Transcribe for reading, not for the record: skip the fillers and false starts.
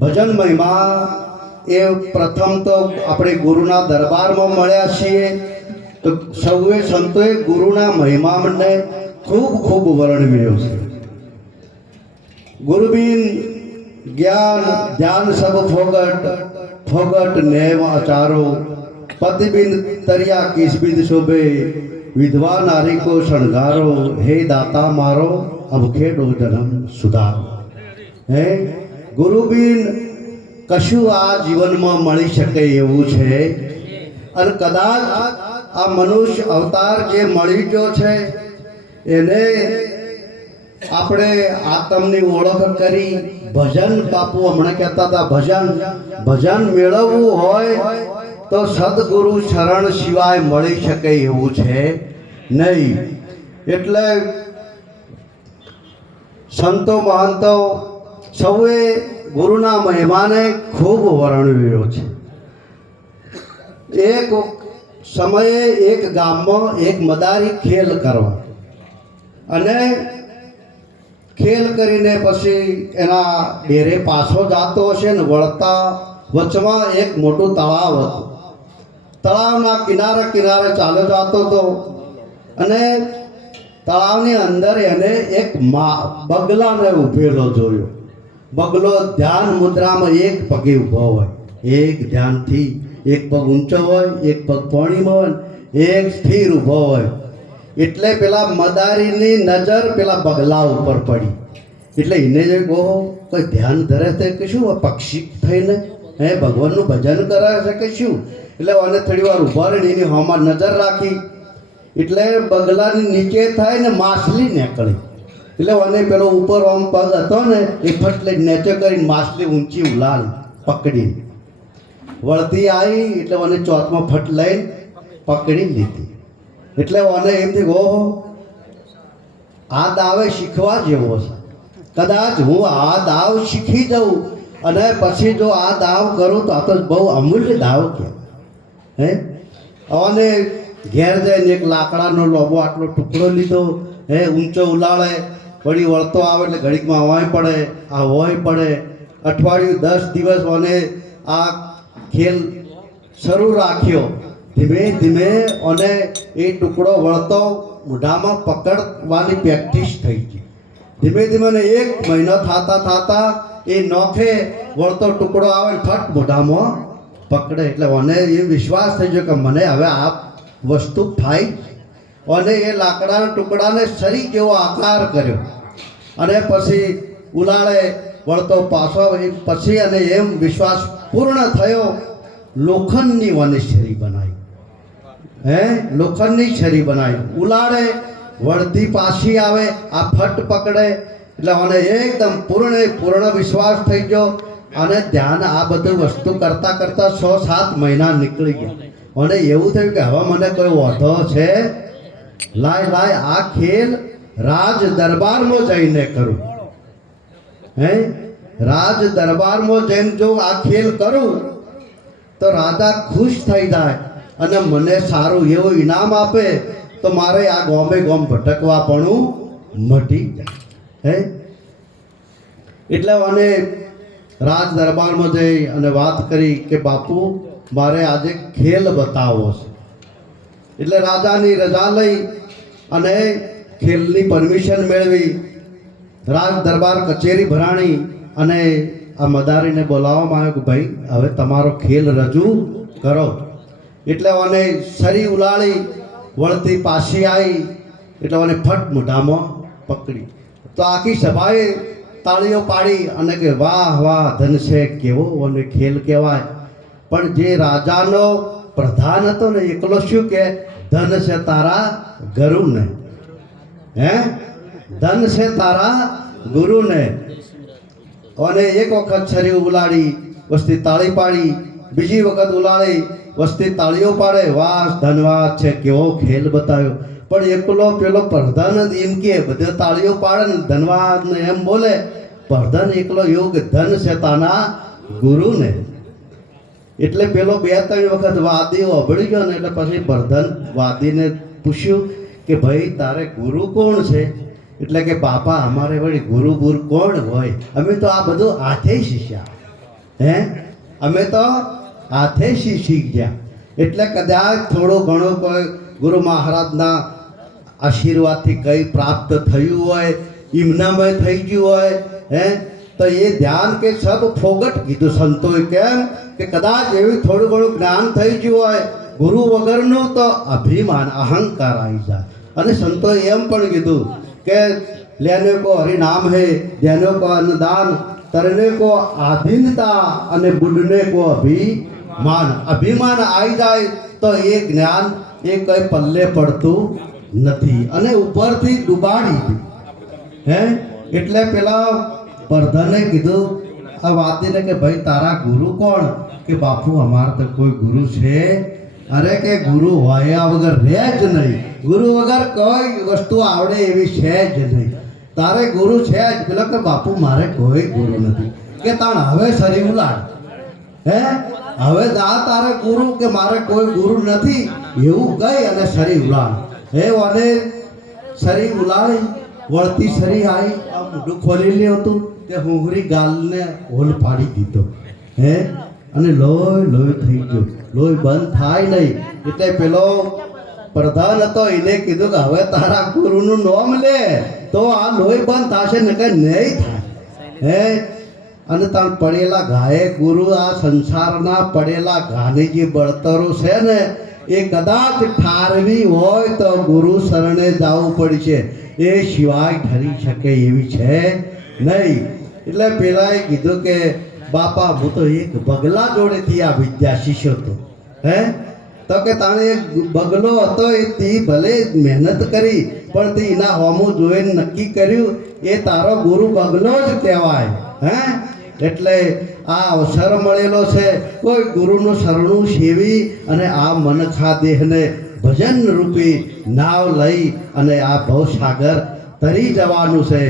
ભજન મહિમા એ પ્રથમ તો આપણે ગુરુના દરબારમાં મળ્યા છીએ તો સૌએ સંતોએ ગુરુના મહિમાને ખૂબ ખૂબ વર્ણવ્યો છે. ગુરુબિન જ્ઞાન ધ્યાન સબ ફોગટ ફોગટ નેમ અચારો પતિબિન તરિયા કિસબિદ શોભે વિધવા નારી કો શણગારો હે દાતા મારો અબખેડો જન્મ સુધારો. હે ગુરુબિન કશું આ જીવનમાં મળી શકે એવું છે અને કદાચ આ મનુષ્ય અવતાર જે મળી ગયો છે એને આપણે આત્મની ઓળખ કરી ભજન, બાપુ હમણાં કહેતા હતા ભજન મેળવવું હોય તો સદગુરુ શરણ સિવાય મળી શકે એવું છે નહીં. એટલે સંતો મહંતો સૌએ ગુરુના મહિમાને ખૂબ વર્ણવ્યો છે. એક સમયે એક ગામમાં એક મદારી ખેલ કરવા અને ખેલ કરીને પછી એના ડેરે પાછો જતો હશે ને વળતા વચમાં એક મોટું તળાવ હતું. તળાવના કિનારે કિનારે ચાલ્યો જતો હતો અને તળાવની અંદર એને એક બગલાને ઊભેલો જોયો. બગલો ધ્યાન મુદ્રામાં એક પગે ઊભો હોય, એક ધ્યાનથી એક પગ ઊંચો હોય, એક પગ પાણીમાં હોય, એક સ્થિર ઊભો હોય. એટલે પેલા મદારીની નજર પેલા બગલા ઉપર પડી. એટલે એને જે કહો કોઈ ધ્યાન ધરે છે કે શું પક્ષી થઈને હે ભગવાનનું ભજન કરે છે કે શું. એટલે મને થોડી વાર ઊભા રહીને એની હોમાં નજર રાખી. એટલે બગલાની નીચે થાય ને માછલી નીકળી. એટલે મને પેલો ઉપર આમ પગ હતો ને એ ફટલે નેચે કરીને માછલી ઊંચી ઉલાળી પકડીને વળતી આવી. એટલે મને ચોથમાં ફટ લઈને પકડી લીધી. એટલે મને એમથી ઓહો આ દાવે શીખવા જેવો છે. કદાચ હું આ દાવ શીખી જાઉં અને પછી જો આ દાવ કરું તો આ તો બહુ અમૂલ્ય દાવ કે હે. અને ઘેર જઈને એક લાકડાનો લોબો આટલો ટુકડો લીધો. હે ઊંચો ઉલાળે વળી વળતો આવે એટલે ઘડીકમાં હોય પડે આ હોય પડે. અઠવાડિયું 10 દિવસ મને આ ખેલ શરૂ રાખ્યો. ધીમે ધીમે અને એ ટુકડો વળતો મોઢામાં પકડવાની પ્રેક્ટિસ થઈ ગઈ. ધીમે ધીમે 1 મહિનો થતા એ નોખે વળતો ટુકડો આવે ને ફટ મોઢામાં પકડે. એટલે મને એ વિશ્વાસ થઈ ગયો કે મને હવે આ વસ્તુ થાય. અને એ લાકડાના ટુકડાને સરી જેવો આકાર કર્યો અને પછી ઉલાળે વળતો પાછો પછી અને એમ વિશ્વાસ પૂર્ણ થયો. લોખંડની મને છરી બનાવી. હે લોખંડની છરી બનાવી. ઉલાળે વળતી પાછી આવે આ ફટ પકડે. એટલે મને એકદમ પૂર્ણ વિશ્વાસ થઈ ગયો. અને ધ્યાન આ બધું વસ્તુ કરતાં કરતાં 6-7 મહિના નીકળી ગયા. મને એવું થયું કે હવે મને કોઈ વાંધો છે લાય આ ખેલ રાજ દરબારમાં જઈને કરું. હે રાજ દરબારમાં જઈને જો આ ખેલ કરું તો રાજા ખુશ થઈ જાય અને મને સારું એવું ઇનામ આપે તો મારે આ ગોમે ગોમ ભટકવા પણ મટી જાય. હે એટલે મને રાજ દરબારમાં જઈ અને વાત કરી કે બાપુ મારે આજે ખેલ બતાવવો છે. એટલે રાજાની રજા લઈ અને ખેલની પરમિશન મેળવી રાજ દરબાર કચેરી ભરાણી અને આ મદારીને બોલાવવામાં આવ્યો કે ભાઈ હવે તમારો ખેલ રજૂ કરો. એટલે મને સરી ઉલાળી વળતી પાછી આવી. એટલે મને ફટ મોઢામાં પકડી. તો આખી સભાએ તાળીઓ પાડી અને કે વાહ વાહ ધન છે કેવો અને ખેલ કહેવાય. પણ જે રાજાનો પ્રધાન હતો ને એકલો શું કે ધન છે તારા ગુરુને. હે ધન છે તારા ગુરુને. અને એક વખત છરી ઉલાડી વસ્તી તાળી પાડી. બીજી વખત ઉલાડી વસ્તી તાળીઓ પાડે. વાહ ધનવાદ છે કેવો ખેલ બતાવ્યો. પણ એકલો પેલો પ્રધાન એમ કે બધે તાળીઓ પાડે ને ધનવાદ ને એમ બોલે. પ્રધાન એકલો એવું કે ધન છે તારા ગુરુને. એટલે પેલો 2-3 વખત વાદીઓ અભળી ગયો ને એટલે પછી પ્રધાન વાદીને પૂછ્યું કે ભાઈ તારે ગુરુ કોણ છે. એટલે કે બાપા અમારે વળી ગુરુ કોણ હોય, અમે તો આ બધું હાથે શીખ્યા. હે અમે તો હાથે શીખી ગયા. એટલે કદાચ થોડું ઘણું કોઈ ગુરુ મહારાજના આશીર્વાદથી કંઈ પ્રાપ્ત થયું હોય, એમનામાં થઈ ગયું હોય, હે તો એ ધ્યાન કે સબ ફોગટ કીધું સંતોએ. કેમ કે કદાચ એવું થોડું ઘણું જ્ઞાન થઈ ગયું હોય ગુરુ વગરનું, તો અભિમાન અહંકાર આવી જાય. અને સંતોએ એમ પણ કીધું કે લેને કો હરિનામ હે, દેને કો અન્નદાન, તરને કો આધીનતા અને બુડને કો અભિમાન. અભિમાન આવી જાય તો એ જ્ઞાન એ કંઈ પલ્લે પડતું નથી અને ઉપરથી ડૂબાડી દે. હે એટલે પેલા પ્રધાને કીધું આ વાતીને કે ભાઈ તારા ગુરુ કોણ? કે બાપુ અમારે તો કોઈ ગુરુ છે? અરે કે ગુરુ હોય વગર રહે જ નહીં, ગુરુ વગર કોઈ વસ્તુ આવડે એવી છે જ નહીં. તારે ગુરુ છે જ. પેલો કે બાપુ મારે કોઈ ગુરુ નથી. કે તાણ હવે શરીર ઉલાડ. હે હવે જા તારે ગુરુ, કે મારે કોઈ ગુરુ નથી એવું કહી અને શરીર ઉલાડ. હે અને શરીર ઉલાડી વળતી શરીર આવી, આ મોઢું ખોલી લે હતું કે હુંહરી ગાલને હોલ પાડી દીધો. હે અને લોહી લોહી થઈ ગયો, લોહી બંધ થાય નહીં. એટલે પેલો પ્રધાન હતો એને કીધું કે હવે તારા ગુરુનું નામ લે તો આ લોહી બંધ થશે, ને કંઈ નહીં થાય. હે અને તાણ પડેલા ઘાએ ગુરુ, આ સંસારના પડેલા ઘાની જે બળતરો છે ને એ કદાચ ઠારવી હોય તો ગુરુ શરણે જવું પડશે, એ સિવાય ઠરી શકે એવી છે નહીં. એટલે પેલાએ કીધું કે બાપા હું તો એક બગલા જોડેથી આ વિદ્યા શીખ્યો હતો. હે તો કે તાણે એક બગલો હતો, એ તે ભલે મહેનત કરી પણ તે એના હોમું જોઈને નક્કી કર્યું એ તારો ગુરુ બગલો જ કહેવાય. હે એટલે આ અવસર મળેલો છે કોઈ ગુરુનું શરણું સેવી અને આ મનખા દેહને ભજન રૂપી નાવ લઈ અને આ ભવસાગર તરી જવાનું છે.